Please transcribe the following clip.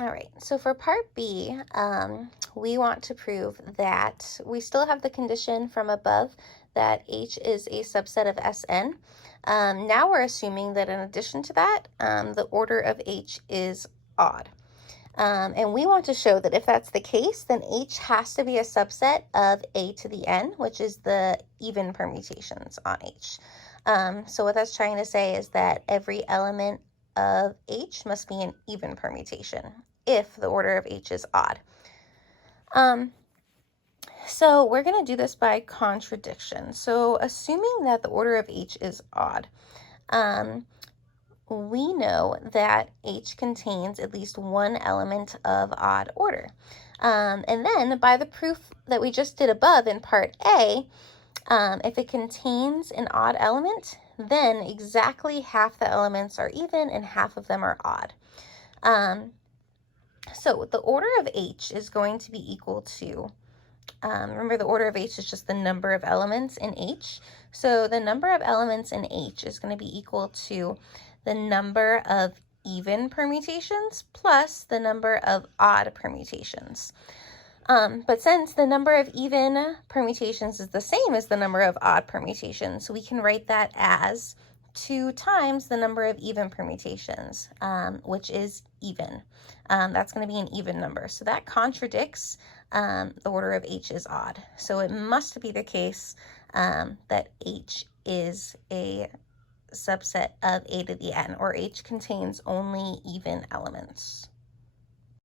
All right, so for part B, we want to prove that we still have the condition from above that H is a subset of Sn. Now we're assuming that in addition to that, the order of H is odd. And we want to show that if that's the case, then H has to be a subset of A to the N, which is the even permutations on H. So what that's trying to say is that every element of H must be an even permutation if the order of H is odd. So we're going to do this by contradiction. So assuming that the order of H is odd, we know that H contains at least one element of odd order. And then by the proof that we just did above in part A, if it contains an odd element, then exactly half the elements are even and half of them are odd. So the order of H is going to be equal to, remember the order of H is just the number of elements in H. So the number of elements in H is going to be equal to the number of even permutations plus the number of odd permutations. But since the number of even permutations is the same as the number of odd permutations, we can write that as 2 times the number of even permutations, which is even. That's going to be an even number. So that contradicts the order of H is odd. So it must be the case that H is a subset of A to the N, or H contains only even elements.